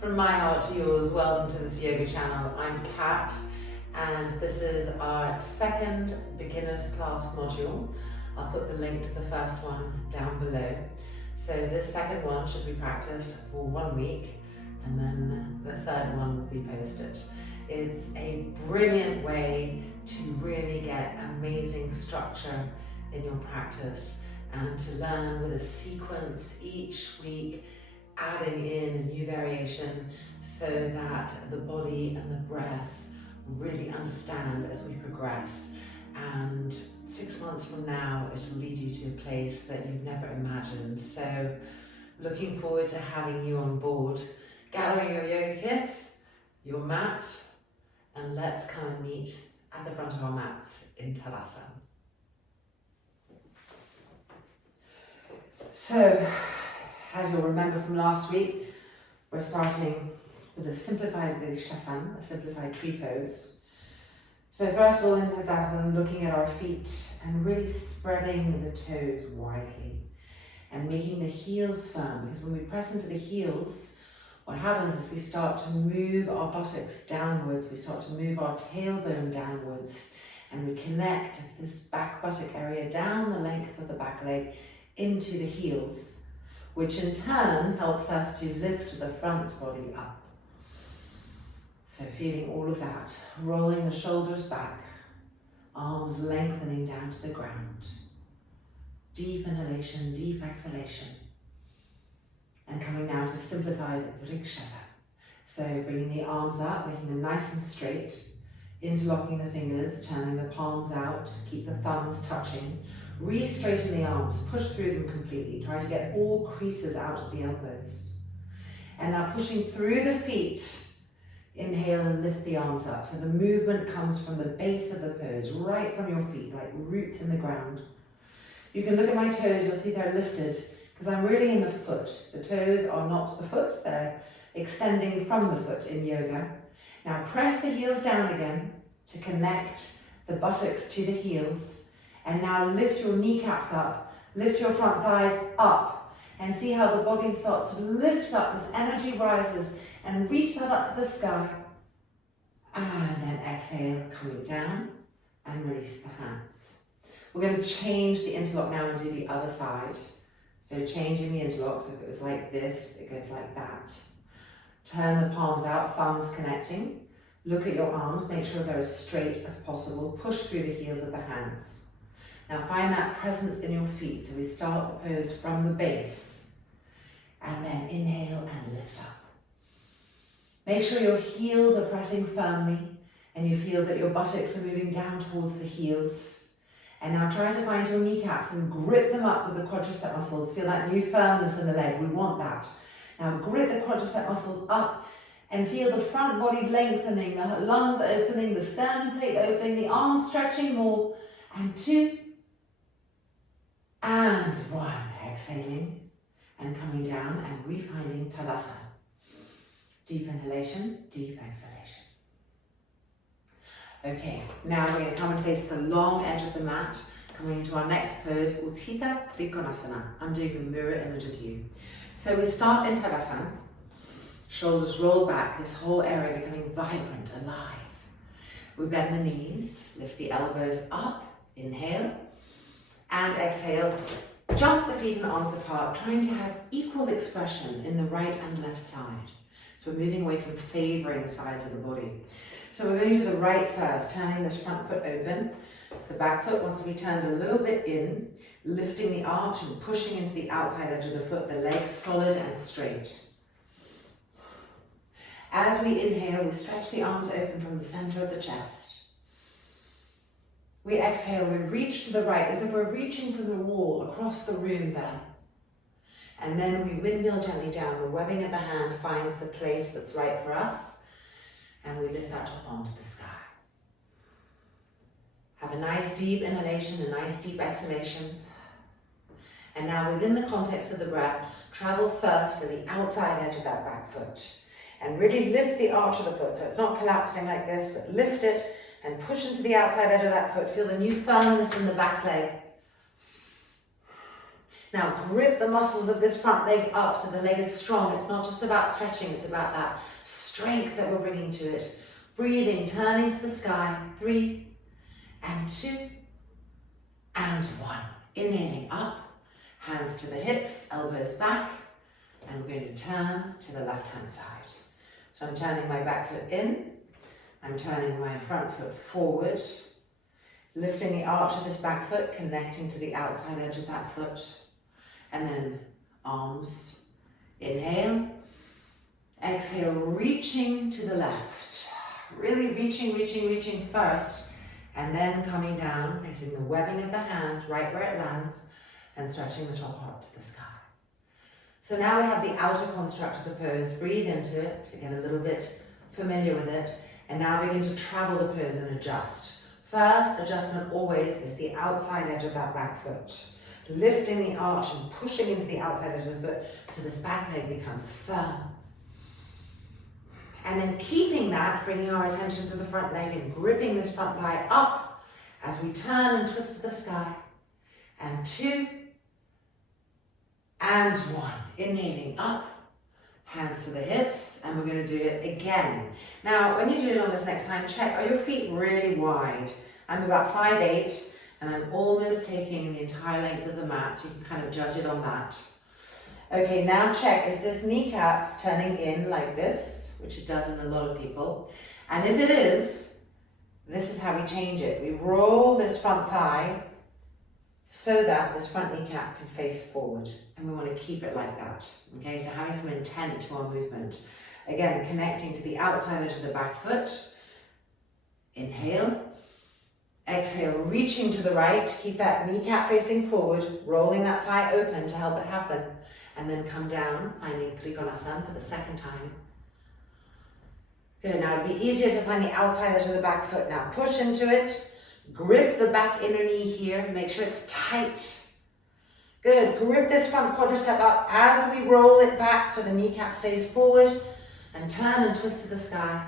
From my heart to yours, welcome to this yoga channel. I'm Kat, and this is our second beginner's class module. I'll put the link to the first one down below. So this second one should be practiced for 1 week, and then the third one will be posted. It's a brilliant way to really get amazing structure in your practice and to learn with a sequence each week, adding in a new variation so that the body and the breath really understand as we progress. And 6 months from now, it will lead you to a place that you've never imagined. So looking forward to having you on board, gathering your yoga kit, your mat, and let's come and meet at the front of our mats in Tadasana. So, as you'll remember from last week, we're starting with a Simplified Vrksasana, a simplified tree pose. So first of all, in Tadasana, looking at our feet and really spreading the toes widely and making the heels firm, because when we press into the heels, what happens is we start to move our buttocks downwards, we start to move our tailbone downwards, and we connect this back buttock area down the length of the back leg into the heels, which in turn helps us to lift the front body up. So feeling all of that, rolling the shoulders back, arms lengthening down to the ground. Deep inhalation, deep exhalation. And coming now to Simplified Vrksasana. So bringing the arms up, making them nice and straight, interlocking the fingers, turning the palms out, keep the thumbs touching. Re-straighten the arms, push through them completely. Try to get all creases out of the elbows. And now pushing through the feet, inhale and lift the arms up. So the movement comes from the base of the pose, right from your feet, like roots in the ground. You can look at my toes, you'll see they're lifted, because I'm really in the foot. The toes are not the foot, they're extending from the foot in yoga. Now press the heels down again to connect the buttocks to the heels. And now lift your kneecaps up, lift your front thighs up, and see how the body starts to lift up as energy rises, and reach that up to the sky. And then exhale, coming down, and release the hands. We're going to change the interlock now and do the other side. So changing the interlock, so if it was like this, it goes like that. Turn the palms out, thumbs connecting. Look at your arms, make sure they're as straight as possible. Push through the heels of the hands. Now find that presence in your feet. So we start the pose from the base, and then inhale and lift up. Make sure your heels are pressing firmly, and you feel that your buttocks are moving down towards the heels. And now try to find your kneecaps and grip them up with the quadricep muscles. Feel that new firmness in the leg, we want that. Now grip the quadricep muscles up and feel the front body lengthening, the lungs opening, the sternum plate opening, the arms stretching more. And 2, and 1. Exhaling and coming down and refinding Tadasana. Deep inhalation, deep exhalation. Okay, now we're going to come and face the long edge of the mat, coming into our next pose, Untitled Trikonasana. I'm doing the mirror image of you. So we start in Tadasana, shoulders roll back, this whole area becoming vibrant, alive. We bend the knees, lift the elbows up, inhale, and exhale. Jump the feet and arms apart, trying to have equal expression in the right and left side. So we're moving away from favouring sides of the body. So we're going to the right first, turning this front foot open. The back foot wants to be turned a little bit in, lifting the arch and pushing into the outside edge of the foot, the legs solid and straight. As we inhale, we stretch the arms open from the centre of the chest. We exhale, we reach to the right as if we're reaching for the wall across the room there. And then we windmill gently down. The webbing of the hand finds the place that's right for us. And we lift that top onto the sky. Have a nice deep inhalation, a nice deep exhalation. And now within the context of the breath, travel first to the outside edge of that back foot. And really lift the arch of the foot. So it's not collapsing like this, but lift it and push into the outside edge of that foot. Feel the new firmness in the back leg. Now grip the muscles of this front leg up so the leg is strong. It's not just about stretching, it's about that strength that we're bringing to it. Breathing, turning to the sky. 3 and 2 and 1. Inhaling up, hands to the hips, elbows back, and we're going to turn to the left-hand side. So I'm turning my back foot in, I'm turning my front foot forward, lifting the arch of this back foot, connecting to the outside edge of that foot, and then arms. Inhale, exhale, reaching to the left. Really reaching first, and then coming down, placing the webbing of the hand right where it lands, and stretching the top part to the sky. So now we have the outer construct of the pose. Breathe into it to get a little bit familiar with it, and now begin to travel the pose and adjust. First adjustment always is the outside edge of that back foot. Lifting the arch and pushing into the outside edge of the foot so this back leg becomes firm. And then keeping that, bringing our attention to the front leg and gripping this front thigh up as we turn and twist to the sky. And 2 and 1. Inhaling up, hands to the hips, and we're going to do it again. Now, when you do it on this next time, check, are your feet really wide? I'm about 5'8", and I'm almost taking the entire length of the mat, so you can kind of judge it on that. Okay, now check, is this kneecap turning in like this, which it does in a lot of people? And if it is, this is how we change it. We roll this front thigh so that this front kneecap can face forward. And we want to keep it like that. Okay, so having some intent to our movement. Again, connecting to the outside edge of the back foot. Inhale. Exhale, reaching to the right. Keep that kneecap facing forward, rolling that thigh open to help it happen. And then come down, finding Trikonasana for the second time. Good, now it'll be easier to find the outside edge of the back foot. Now push into it. Grip the back inner knee here. Make sure it's tight. Good, grip this front quadricep up as we roll it back so the kneecap stays forward, and turn and twist to the sky.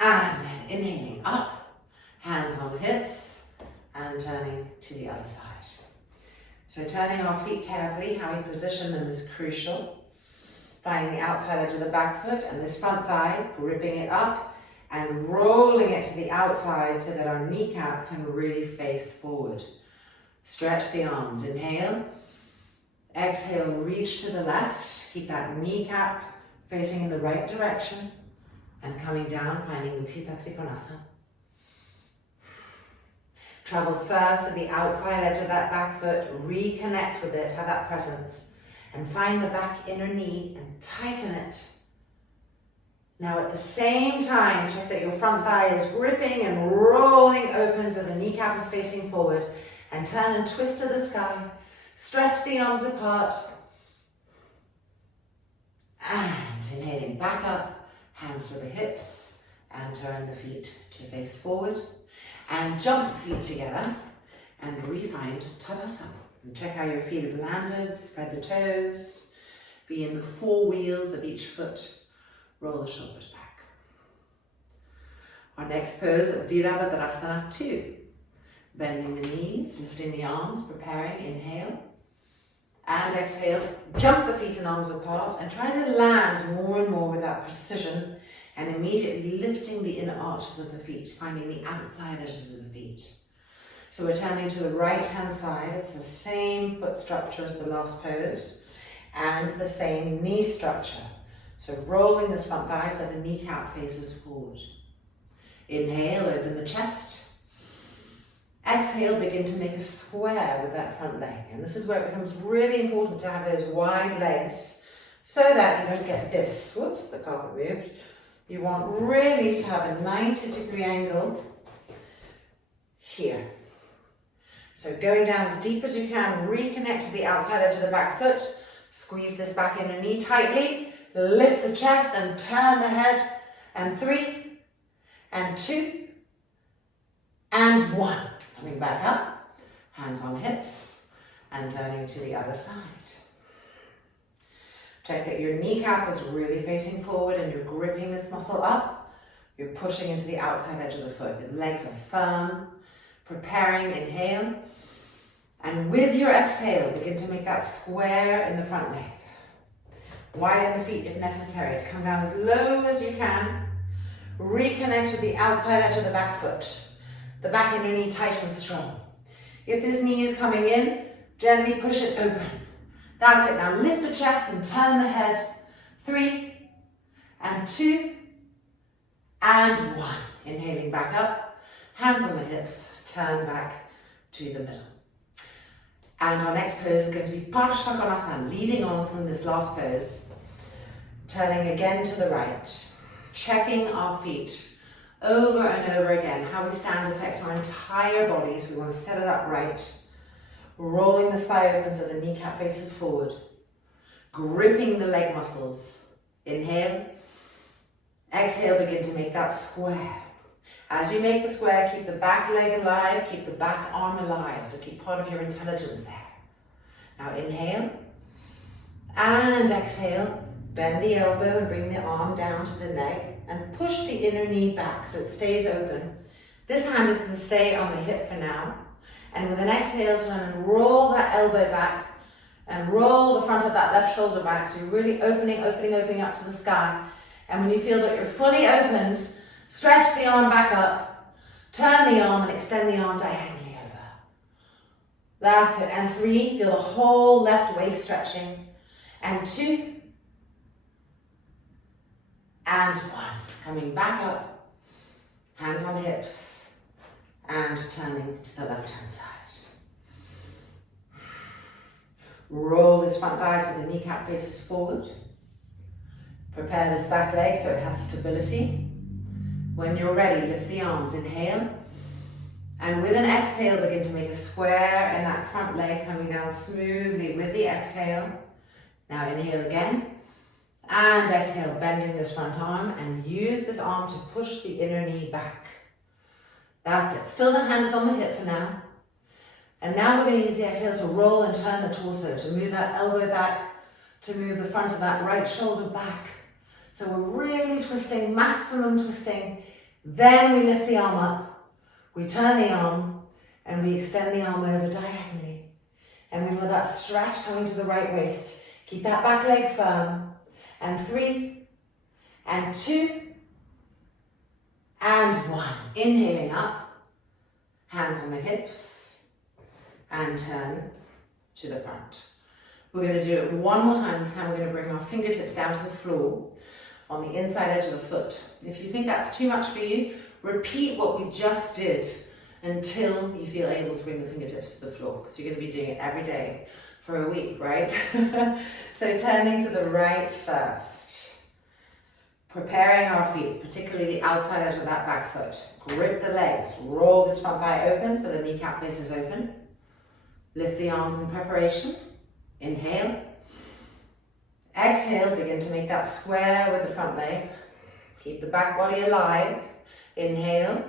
And then inhaling up, hands on hips, and turning to the other side. So turning our feet carefully, how we position them is crucial. Finding the outside edge of the back foot and this front thigh, gripping it up, and rolling it to the outside so that our kneecap can really face forward. Stretch the arms. Inhale. Exhale, reach to the left. Keep that kneecap facing in the right direction. And coming down, finding Untitled Trikonasana. Travel first to the outside edge of that back foot. Reconnect with it, have that presence. And find the back inner knee and tighten it. Now at the same time, check that your front thigh is gripping and rolling open so the kneecap is facing forward, and turn and twist to the sky. Stretch the arms apart. And inhaling back up, hands to the hips, and turn the feet to face forward. And jump the feet together and re-find Tadasana. And check how your feet have landed, spread the toes, be in the 4 wheels of each foot. Roll the shoulders back. Our next pose, Viparita 2. Bending the knees, lifting the arms, preparing, inhale. And exhale, jump the feet and arms apart and try to land more and more with that precision and immediately lifting the inner arches of the feet, finding the outside edges of the feet. So we're turning to the right hand side. It's the same foot structure as the last pose and the same knee structure. So rolling this front thigh so the kneecap faces forward. Inhale, open the chest. Exhale, begin to make a square with that front leg. And this is where it becomes really important to have those wide legs so that you don't get this. Whoops, the carpet moved. You want really to have a 90-degree angle here. So going down as deep as you can, reconnect to the outside edge of the back foot. Squeeze this back inner knee tightly. Lift the chest and turn the head. And 3, and 2, and 1. Coming back up, hands on hips, and turning to the other side. Check that your kneecap is really facing forward and you're gripping this muscle up. You're pushing into the outside edge of the foot. The legs are firm. Preparing, inhale. And with your exhale, begin to make that square in the front leg. Widen the feet if necessary to come down as low as you can. Reconnect with the outside edge of the back foot. The back inner knee tight and strong. If this knee is coming in, gently push it open. That's it. Now lift the chest and turn the head. 3 and 2 and 1. Inhaling back up. Hands on the hips. Turn back to the middle. And our next pose is going to be Trikonasana, leading on from this last pose. Turning again to the right. Checking our feet over and over again. How we stand affects our entire body, so we want to set it up right. Rolling the thigh open so the kneecap faces forward. Gripping the leg muscles. Inhale. Exhale, begin to make that square. As you make the square, keep the back leg alive, keep the back arm alive, so keep part of your intelligence there. Now inhale, and exhale, bend the elbow and bring the arm down to the neck, and push the inner knee back so it stays open. This hand is going to stay on the hip for now, and with an exhale, turn and roll that elbow back, and roll the front of that left shoulder back, so you're really opening up to the sky. And when you feel that you're fully opened, stretch the arm back up, turn the arm and extend the arm diagonally over. That's it. And 3, feel the whole left waist stretching. And 2, and 1. Coming back up, hands on hips, and turning to the left-hand side. Roll this front thigh so the kneecap faces forward. Prepare this back leg so it has stability. When you're ready, lift the arms, inhale. And with an exhale, begin to make a square in that front leg, coming down smoothly with the exhale. Now inhale again. And exhale, bending this front arm, and use this arm to push the inner knee back. That's it. Still the hand is on the hip for now. And now we're going to use the exhale to roll and turn the torso, to move that elbow back, to move the front of that right shoulder back. So we're really twisting, maximum twisting. Then we lift the arm up, we turn the arm, and we extend the arm over diagonally. And we've got that stretch coming to the right waist. Keep that back leg firm. And 3, and 2, and 1. Inhaling up, hands on the hips, and turn to the front. We're going to do it one more time. This time we're going to bring our fingertips down to the floor on the inside edge of the foot. If you think that's too much for you, repeat what we just did until you feel able to bring the fingertips to the floor, because you're going to be doing it every day for a week, right? So turning to the right first. Preparing our feet, particularly the outside edge of that back foot. Grip the legs, roll this front thigh open so the kneecap faces open. Lift the arms in preparation. Inhale. Exhale, begin to make that square with the front leg. Keep the back body alive. Inhale.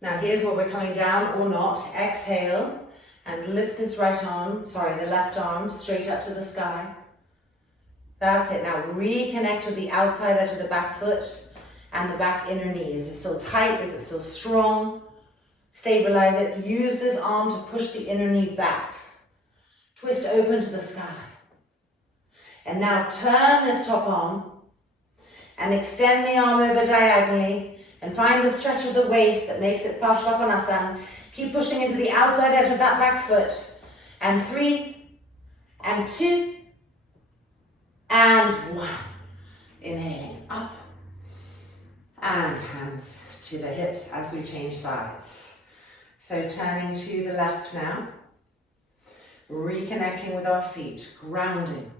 Now here's where we're coming down or not. Exhale and lift this the left arm straight up to the sky. That's it. Now reconnect with the outside edge of the back foot and the back inner knee. Is it still tight? Is it still strong? Stabilize it. Use this arm to push the inner knee back. Twist open to the sky. And now turn this top arm and extend the arm over diagonally and find the stretch of the waist that makes it Trikonasana. Keep pushing into the outside edge of that back foot. And 3, and 2, and 1. Inhaling up. And hands to the hips as we change sides. So turning to the left now. Reconnecting with our feet. Grounding.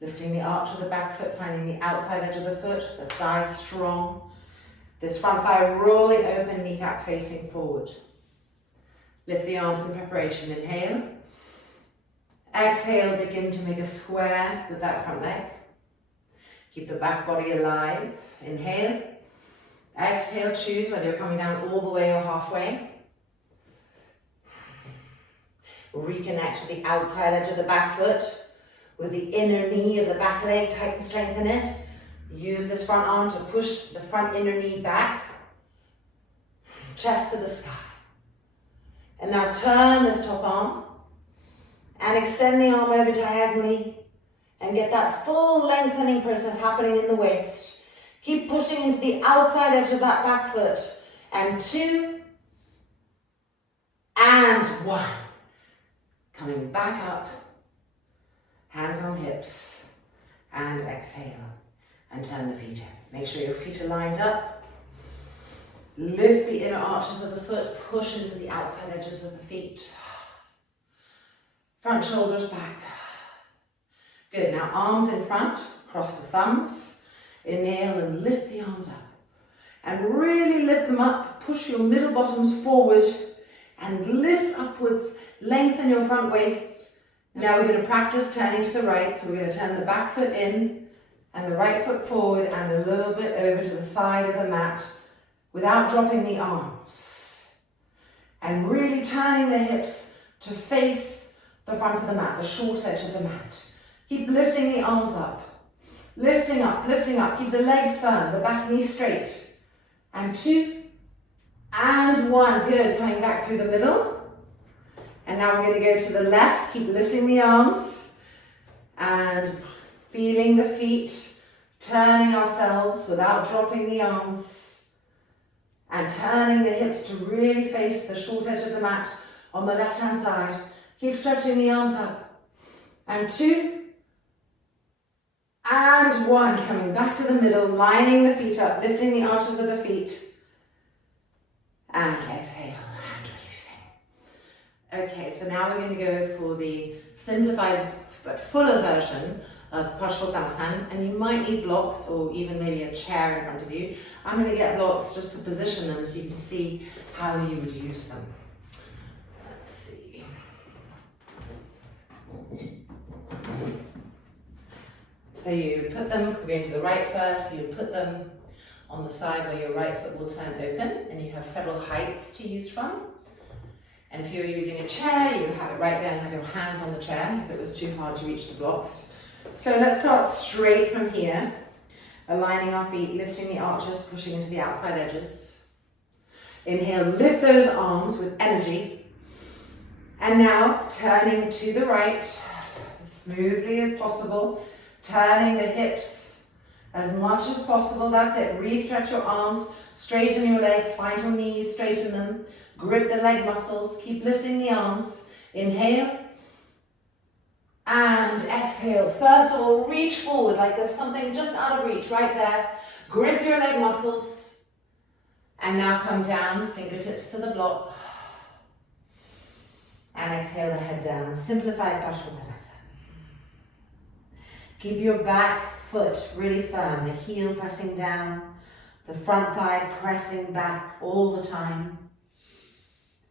Lifting the arch of the back foot, finding the outside edge of the foot, the thigh strong. This front thigh rolling open, kneecap facing forward. Lift the arms in preparation. Inhale. Exhale, begin to make a square with that front leg. Keep the back body alive. Inhale. Exhale, choose whether you're coming down all the way or halfway. Reconnect with the outside edge of the back foot, with the inner knee of the back leg, tighten, strengthen it. Use this front arm to push the front inner knee back. Chest to the sky. And now turn this top arm and extend the arm over diagonally and get that full lengthening process happening in the waist. Keep pushing into the outside edge of that back foot. And 2 and 1. Coming back up, hands on hips, and exhale, and turn the feet in. Make sure your feet are lined up. Lift the inner arches of the foot, push into the outside edges of the feet. Front shoulders back. Good, now arms in front, cross the thumbs. Inhale and lift the arms up. And really lift them up, push your middle bottoms forward, and lift upwards, lengthen your front waist. Now we're going to practice turning to the right, so we're going to turn the back foot in, and the right foot forward, and a little bit over to the side of the mat, without dropping the arms. And really turning the hips to face the front of the mat, the short edge of the mat. Keep lifting the arms up. Lifting up, lifting up. Keep the legs firm, the back knee straight. And 2 and 1. Good. Coming back through the middle. And now we're going to go to the left. Keep lifting the arms. And feeling the feet. Turning ourselves without dropping the arms. And turning the hips to really face the short edge of the mat on the left-hand side. Keep stretching the arms up. And 2 and 1. Coming back to the middle, lining the feet up, lifting the arches of the feet. And exhale and releasing. Okay, so now we're going to go for the simplified but fuller version of vottanasana, and you might need blocks or even maybe a chair in front of you. I'm going to get blocks just to position them so you can see how you would use them. Let's see. So you put them, we're going to the right first, you put them on the side where your right foot will turn open, and you have several heights to use from. And if you're using a chair, you would have it right there and have your hands on the chair if it was too hard to reach the blocks. So let's start straight from here, aligning our feet, lifting the arches, pushing into the outside edges. Inhale, lift those arms with energy. And now turning to the right, as smoothly as possible, turning the hips as much as possible. That's it. Re-stretch your arms, straighten your legs, find your knees, straighten them. Grip the leg muscles, keep lifting the arms. Inhale and exhale. First of all, reach forward like there's something just out of reach right there. Grip your leg muscles. And now come down, fingertips to the block. And exhale the head down. Simplified Vrksasana. Keep your back foot really firm, the heel pressing down, the front thigh pressing back all the time.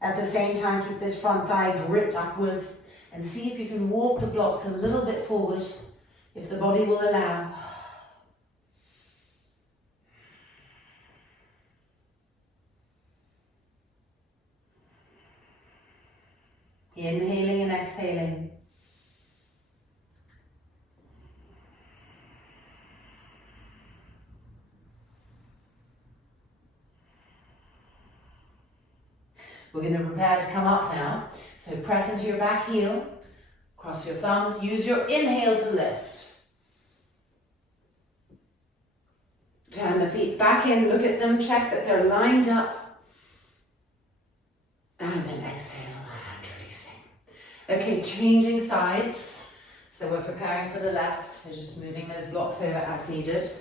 At the same time, keep this front thigh gripped upwards and see if you can walk the blocks a little bit forward, if the body will allow. Inhaling and exhaling. We're going to prepare to come up now. So press into your back heel, cross your thumbs, use your inhale to lift. Turn the feet back in, look at them, check that they're lined up. And then exhale and releasing. Okay, changing sides. So we're preparing for the left, so just moving those blocks over as needed.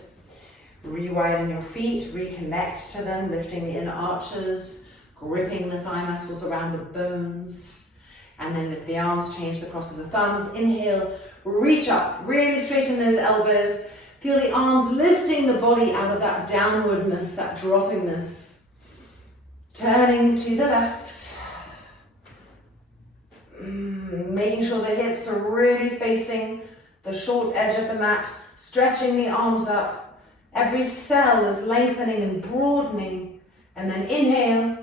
Re-widen your feet, reconnect to them, lifting the inner arches, gripping the thigh muscles around the bones, and then lift the arms, change the cross of the thumbs. Inhale, reach up, really straighten those elbows. Feel the arms lifting the body out of that downwardness, that droppingness. Turning to the left. Making sure the hips are really facing the short edge of the mat, stretching the arms up. Every cell is lengthening and broadening. And then inhale.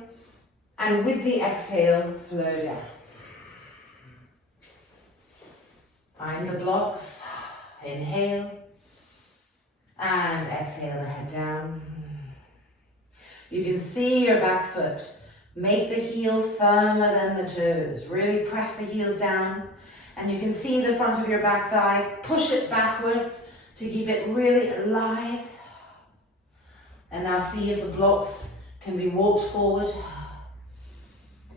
And with the exhale, flow down. Find the blocks. Inhale. And exhale the head down. You can see your back foot Make the heel firmer than the toes. Really press the heels down. And you can see the front of your back thigh. Push it backwards to keep it really alive. And now see if the blocks can be walked forward.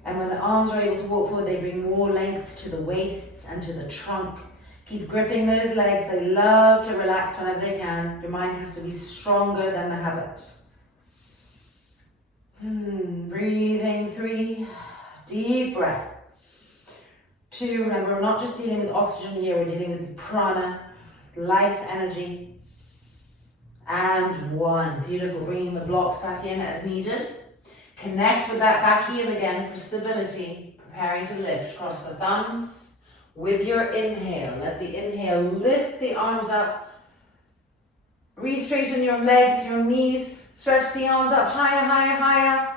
And when the arms are able to walk forward, they bring more length to the waists and to the trunk. Keep gripping those legs. They love to relax whenever they can. Your mind has to be stronger than the habit. Breathing 3, deep breath. 2, remember, we're not just dealing with oxygen here, we're dealing with prana, life energy. And 1, beautiful, bringing the blocks back in as needed. Connect with that back heel again for stability, preparing to lift. Cross the thumbs with your inhale. Let the inhale lift the arms up. Re-straighten your legs, your knees. Stretch the arms up higher, higher, higher.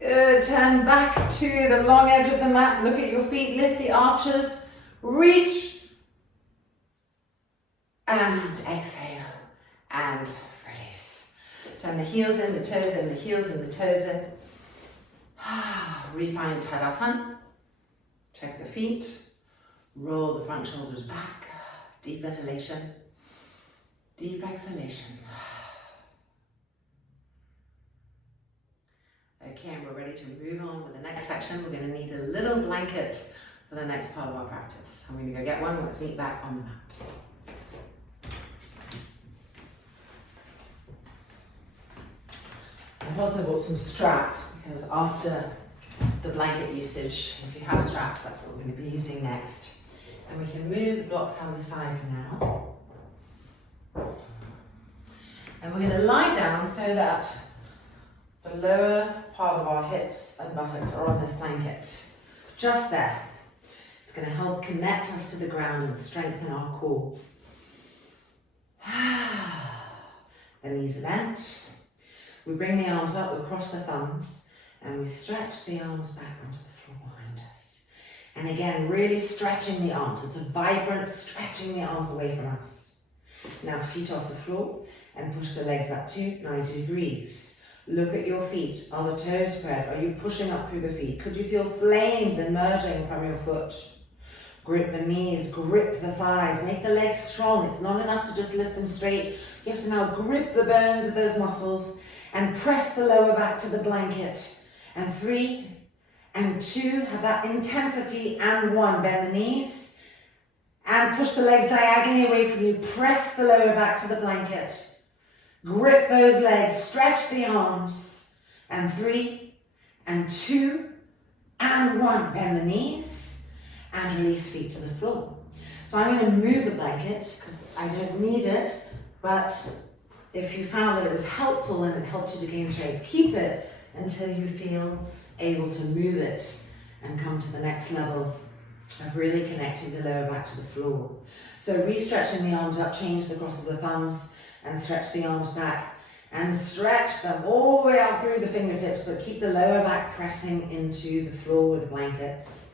Good. Turn back to the long edge of the mat. Look at your feet. Lift the arches. Reach. And exhale. And release. Turn the heels in, the toes in, the heels in, the toes in. Refine Tadasana. Check the feet. Roll the front shoulders back. Deep inhalation. Deep exhalation. Okay, and we're ready to move on with the next section. We're going to need a little blanket for the next part of our practice. I'm going to go get one. Let's meet back on the mat. I've also bought some straps because after the blanket usage, if you have straps, that's what we're going to be using next. And we can move the blocks on the side for now. And we're going to lie down so that the lower part of our hips and buttocks are on this blanket. Just there. It's going to help connect us to the ground and strengthen our core. The knees are bent. We bring the arms up, we cross the thumbs, and we stretch the arms back onto the floor behind us. And again, really stretching the arms. It's a vibrant stretching the arms away from us. Now feet off the floor and push the legs up to 90 degrees. Look at your feet. Are the toes spread? Are you pushing up through the feet? Could you feel flames emerging from your foot? Grip the knees, grip the thighs, make the legs strong. It's not enough to just lift them straight. You have to now grip the bones of those muscles and press the lower back to the blanket. And 3 and 2, have that intensity, and 1, bend the knees and push the legs diagonally away from you. Press the lower back to the blanket. Grip those legs, stretch the arms, and 3 and 2 and 1, bend the knees and release feet to the floor. So I'm going to move the blanket because I don't need it, but if you found that it was helpful and it helped you to gain strength, keep it until you feel able to move it and come to the next level of really connecting the lower back to the floor. So re-stretching the arms up, change the cross of the thumbs, and stretch the arms back and stretch them all the way out through the fingertips, but keep the lower back pressing into the floor with the blankets.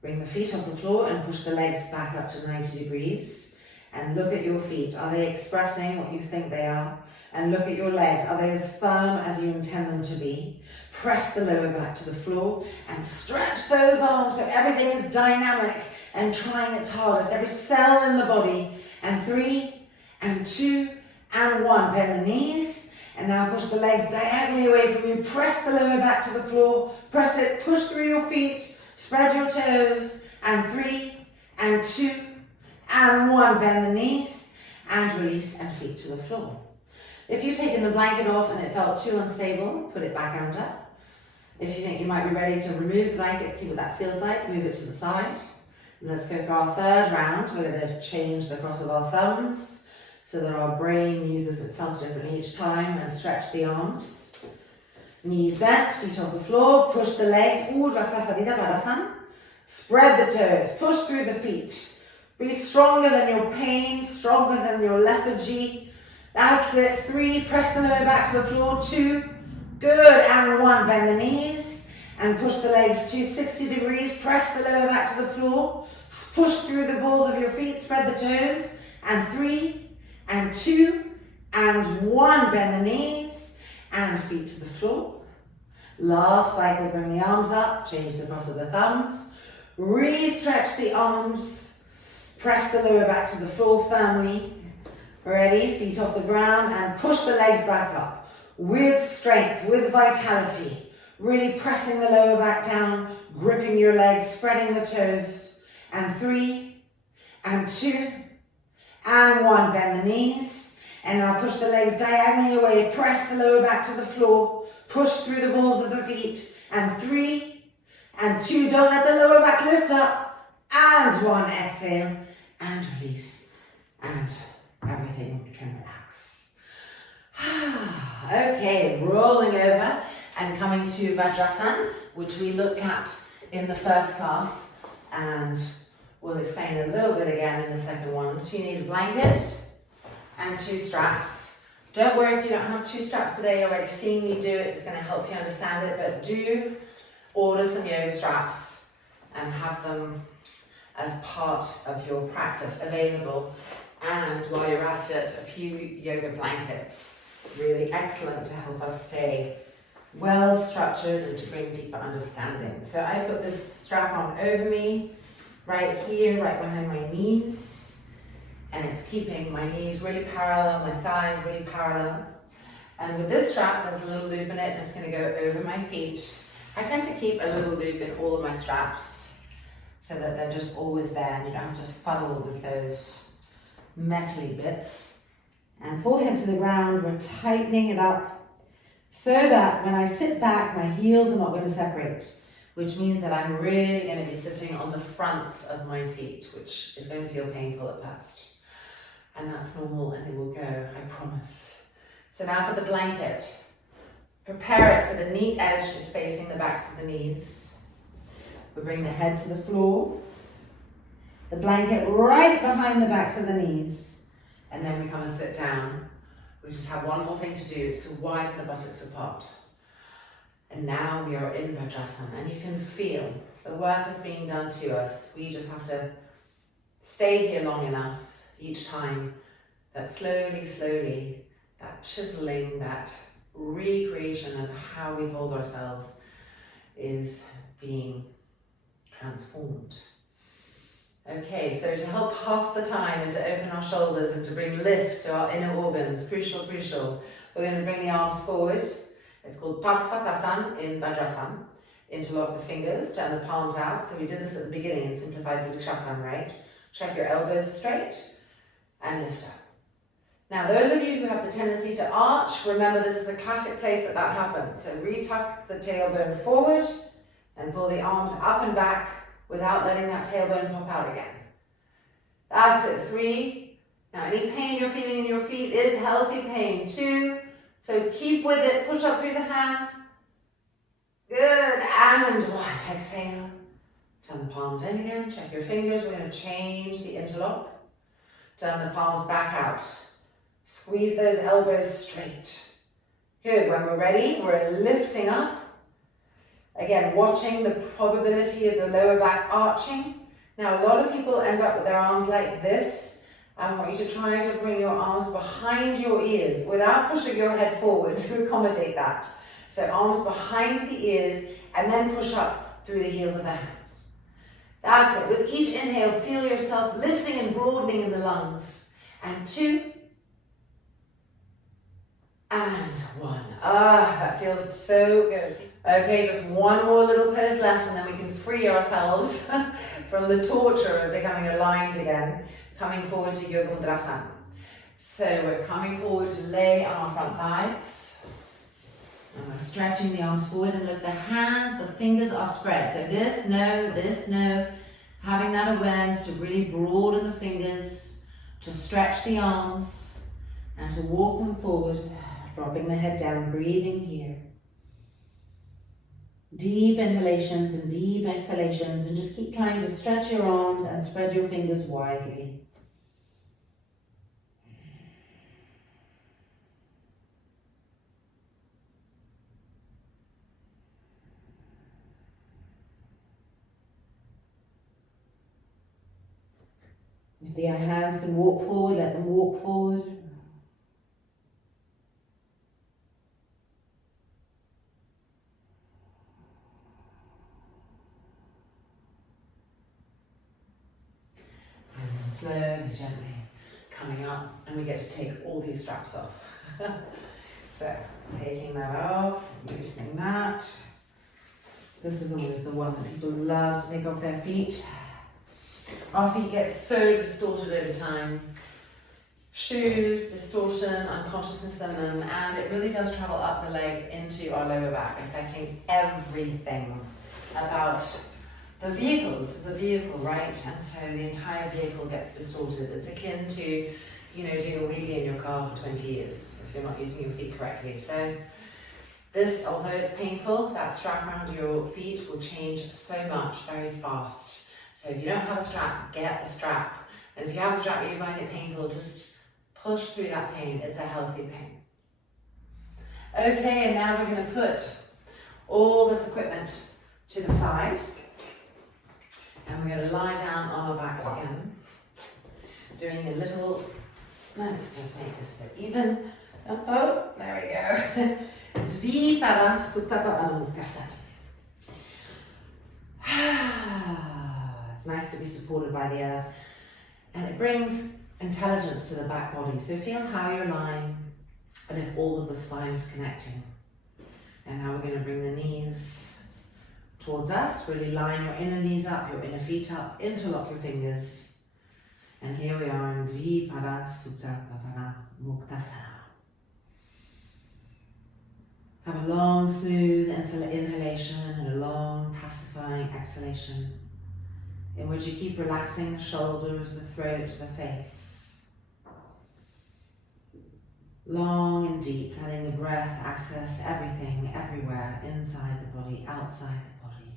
Bring the feet off the floor and push the legs back up to 90 degrees. And look at your feet. Are they expressing what you think they are? And look at your legs. Are they as firm as you intend them to be? Press the lower back to the floor and stretch those arms so everything is dynamic and trying its hardest. Every cell in the body. And 3 and 2 and 1. Bend the knees. And now push the legs diagonally away from you. Press the lower back to the floor. Press it. Push through your feet. Spread your toes. And 3 and 2 and 1. Bend the knees and release and feet to the floor. If you've taken the blanket off and it felt too unstable, put it back under. If you think you might be ready to remove the blanket, see what that feels like, move it to the side. And let's go for our third round. We're going to change the cross of our thumbs so that our brain uses itself differently each time, and stretch the arms. Knees bent, feet off the floor, push the legs. Vrksasana. Spread the toes, push through the feet. Be stronger than your pain, stronger than your lethargy. That's it. 3, press the lower back to the floor. 2, good, and 1, bend the knees and push the legs to 60 degrees. Press the lower back to the floor. Push through the balls of your feet, spread the toes. And 3 and 2 and 1, bend the knees and feet to the floor. Last cycle, bring the arms up, change the cross of the thumbs. Re-stretch the arms. Press the lower back to the floor firmly. Ready? Feet off the ground and push the legs back up. With strength, with vitality. Really pressing the lower back down, gripping your legs, spreading the toes. And 3, and 2, and 1. Bend the knees. And now push the legs diagonally away. Press the lower back to the floor. Push through the balls of the feet. And 3, and 2. Don't let the lower back lift up. And 1. Exhale. And release. And everything can relax. Okay, rolling over and coming to Vrksasana, which we looked at in the first class. And we'll explain a little bit again in the second one. So you need a blanket and 2 straps. Don't worry if you don't have 2 straps today. You're already seeing me do it. It's going to help you understand it. But do order some yoga straps and have them as part of your practice available. And while you're at it, a few yoga blankets. Really excellent to help us stay well structured and to bring deeper understanding. So I put this strap on over me, right here, right behind my knees. And it's keeping my knees really parallel, my thighs really parallel. And with this strap, there's a little loop in it, and it's going to go over my feet. I tend to keep a little loop in all of my straps so that they're just always there and you don't have to fuddle with those metally bits. And forehead to the ground, we're tightening it up so that when I sit back, my heels are not going to separate, which means that I'm really going to be sitting on the fronts of my feet, which is going to feel painful at first. And that's normal, and it will go, I promise. So now for the blanket. Prepare it so the knee edge is facing the backs of the knees. We bring the head to the floor. The blanket right behind the backs of the knees. And then we come and sit down. We just have one more thing to do, is to widen the buttocks apart. And now we are in Vrksasana, and you can feel the work is being done to us. We just have to stay here long enough each time that slowly, that chiseling, that recreation of how we hold ourselves is being transformed. Okay, so to help pass the time and to open our shoulders and to bring lift to our inner organs, crucial, we're going to bring the arms forward. It's called Vottanasana in Vrksasana. Interlock the fingers, turn the palms out. So we did this at the beginning in Simplified Vrksasana, right? Check your elbows are straight and lift up. Now, those of you who have the tendency to arch, remember this is a classic place that happens. So retuck the tailbone forward and pull the arms up and back without letting that tailbone pop out again. That's it. 3. Now, any pain you're feeling in your feet is healthy pain. 2. So keep with it. Push up through the hands. Good. And 1. Exhale. Turn the palms in again. Check your fingers. We're going to change the interlock. Turn the palms back out. Squeeze those elbows straight. Good. When we're ready, we're lifting up. Again, watching the probability of the lower back arching. Now, a lot of people end up with their arms like this. I want you to try to bring your arms behind your ears without pushing your head forward to accommodate that. So arms behind the ears and then push up through the heels of the hands. That's it. With each inhale, feel yourself lifting and broadening in the lungs. And 2. And 1. That feels so good. Okay, just one more little pose left and then we can free ourselves from the torture of becoming aligned again. Coming forward to Yoga Mudra. So we're coming forward to lay on our front thighs. And we're stretching the arms forward, and look, the hands, the fingers are spread. So this, no. Having that awareness to really broaden the fingers, to stretch the arms, and to walk them forward, dropping the head down, breathing here. Deep inhalations and deep exhalations, and just keep trying to stretch your arms and spread your fingers widely. If the hands can walk forward, let them walk forward. slowly, gently coming up, and we get to take all these straps off. So, taking that off, loosening that. This is always the one that people love to take off their feet. Our feet get so distorted over time. Shoes, distortion, unconsciousness in them, and it really does travel up the leg into our lower back, affecting everything about the vehicle. This is the vehicle, right? And so the entire vehicle gets distorted. It's akin to, doing a wheelie in your car for 20 years if you're not using your feet correctly. So this, although it's painful, that strap around your feet will change so much very fast. So if you don't have a strap, get a strap. And if you have a strap and you find it painful, just push through that pain. It's a healthy pain. Okay, and now we're going to put all this equipment to the side. And we're going to lie down on our backs again. Doing a little, let's just make this a bit even. Oh, there we go. It's Viparita. It's nice to be supported by the earth. And it brings intelligence to the back body. So feel how you're lying and if all of the spine is connecting. And now we're going to bring the knees towards us. Really line your inner knees up, your inner feet up, interlock your fingers. And here we are in Viparita. Have a long, smooth inhalation and a long, pacifying exhalation, in which you keep relaxing the shoulders, the throat, the face. Long and deep, letting the breath access everything, everywhere, inside the body, outside the body.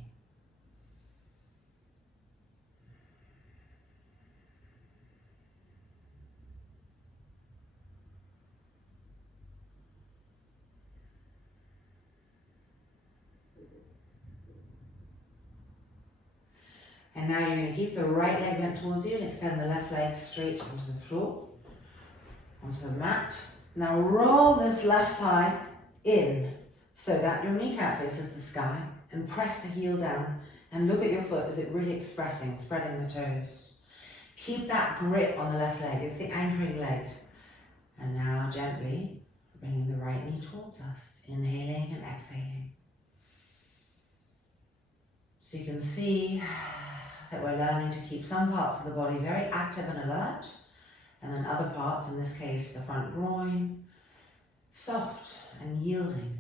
And now you're going to keep the right leg bent towards you and extend the left leg straight onto the floor, onto the mat. Now roll this left thigh in so that your kneecap faces the sky, and press the heel down and look at your foot. Is it really expressing, spreading the toes? Keep that grip on the left leg. It's the anchoring leg. And now gently bringing the right knee towards us, inhaling and exhaling. So you can see that we're learning to keep some parts of the body very active and alert, and then other parts, in this case the front groin, soft and yielding.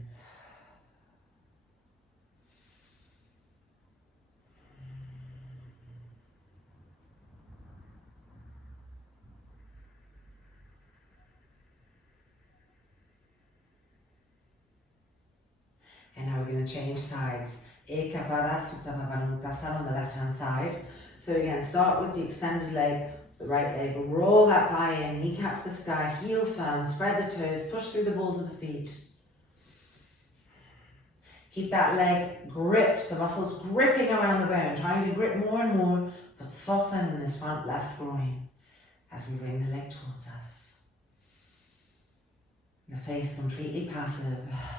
And now we're going to change sides. Vottanasana on the left hand side. So again, start with the extended leg, the right leg, roll that thigh in, kneecap to the sky, heel firm, spread the toes, push through the balls of the feet. Keep that leg gripped, the muscles gripping around the bone, trying to grip more and more, but soften in this front left groin as we bring the leg towards us. The face completely passive,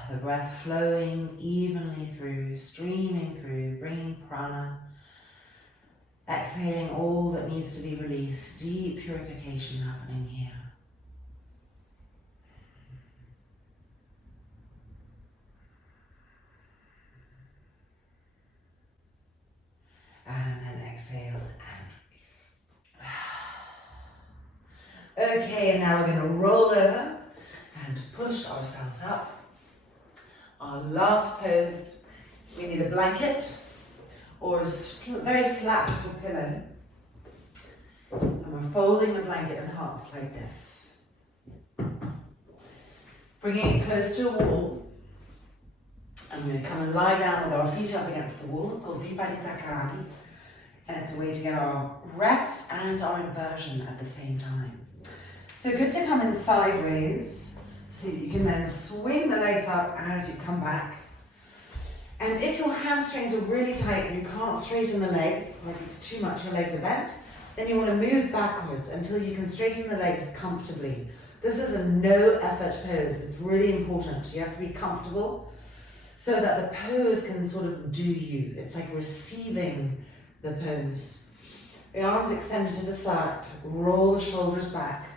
the breath flowing evenly through, streaming through, bringing prana, exhaling all that needs to be released, deep purification happening here. And then exhale and release. Okay, and now we're going to roll over and push ourselves up. Our last pose, we need a blanket or a very flat little pillow. And we're folding the blanket in half like this. Bringing it close to a wall. And we're going to come and lie down with our feet up against the wall. It's called Viparita. And it's a way to get our rest and our inversion at the same time. So good to come in sideways. So you can then swing the legs up as you come back. And if your hamstrings are really tight and you can't straighten the legs, like it's too much, your legs are bent, then you want to move backwards until you can straighten the legs comfortably. This is a no effort pose. It's really important. You have to be comfortable so that the pose can sort of do you. It's like receiving the pose. The arms extended to the side, roll the shoulders back.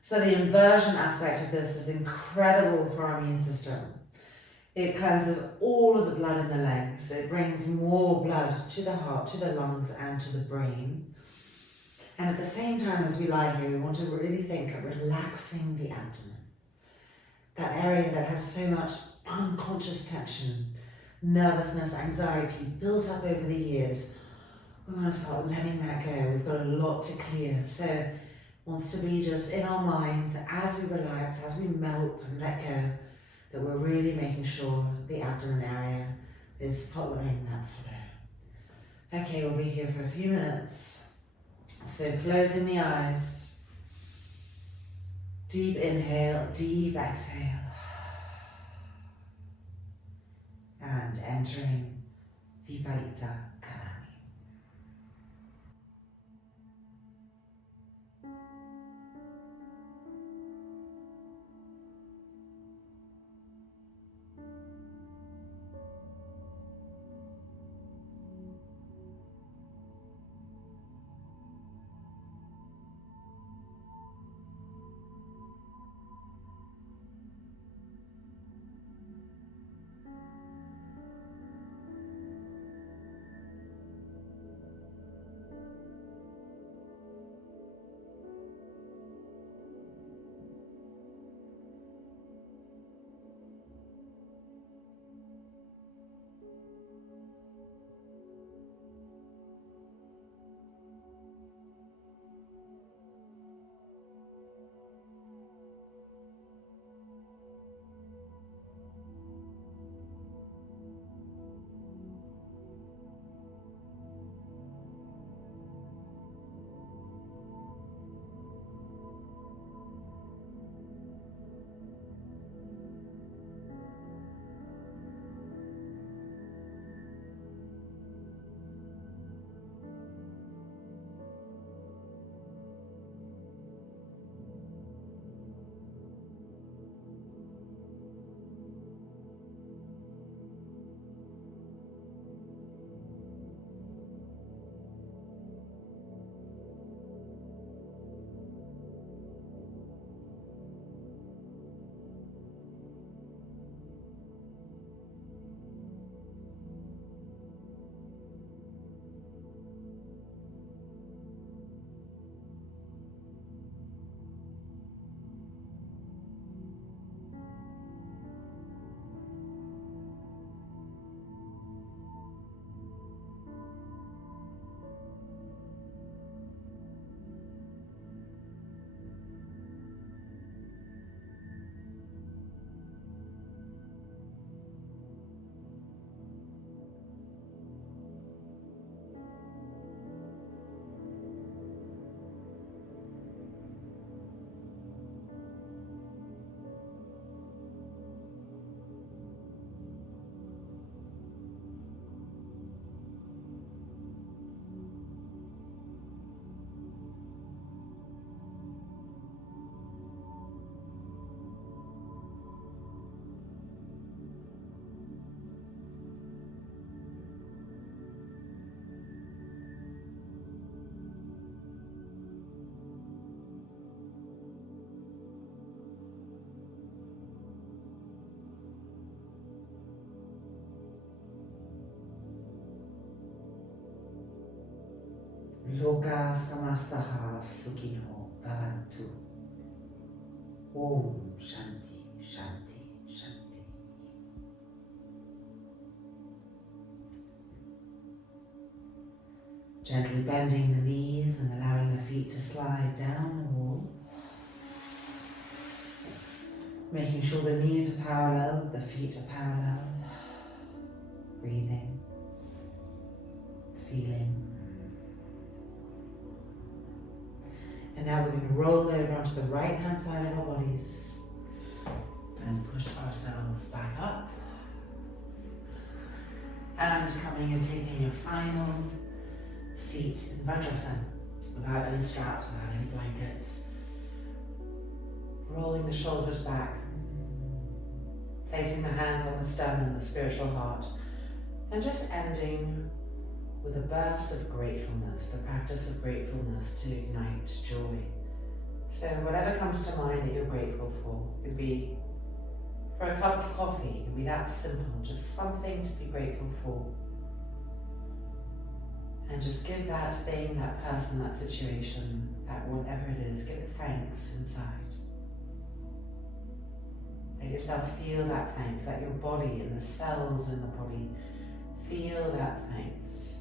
So the inversion aspect of this is incredible for our immune system. It cleanses all of the blood in the legs. It brings more blood to the heart, to the lungs, and to the brain. And at the same time as we lie here, we want to really think of relaxing the abdomen. That area that has so much unconscious tension, nervousness, anxiety built up over the years. We want to start letting that go. We've got a lot to clear. So it wants to be just in our minds as we relax, as we melt and let go, that we're really making sure the abdomen area is following that flow. Okay, we'll be here for a few minutes. So closing the eyes, deep inhale, deep exhale, and entering Viparita. Loka samastaha sukino bhavantu. Om Shanti, Shanti, Shanti. Gently bending the knees and allowing the feet to slide down the wall. Making sure the knees are parallel, the feet are parallel. Breathing, feeling. And now we're going to roll over onto the right hand side of our bodies and push ourselves back up. And coming and taking a final seat in Vrksasana without any straps, without any blankets. Rolling the shoulders back, placing the hands on the sternum, the spiritual heart, and just ending with a burst of gratefulness, the practice of gratefulness to ignite joy. So whatever comes to mind that you're grateful for, it could be for a cup of coffee, it can be that simple, just something to be grateful for. And just give that thing, that person, that situation, that whatever it is, give it thanks inside. Let yourself feel that thanks, let your body and the cells in the body feel that thanks.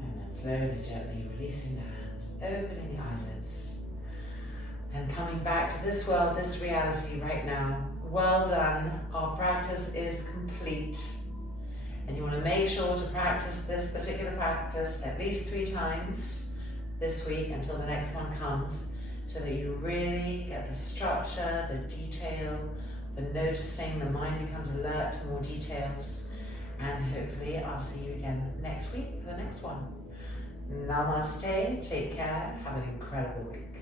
And then slowly, gently releasing the hands, opening the eyelids. And coming back to this world, this reality right now. Well done, our practice is complete. And you want to make sure to practice this particular practice at least 3 times this week until the next one comes, so that you really get the structure, the detail, the noticing, the mind becomes alert to more details. And hopefully I'll see you again next week for the next one. Namaste, take care, have an incredible week.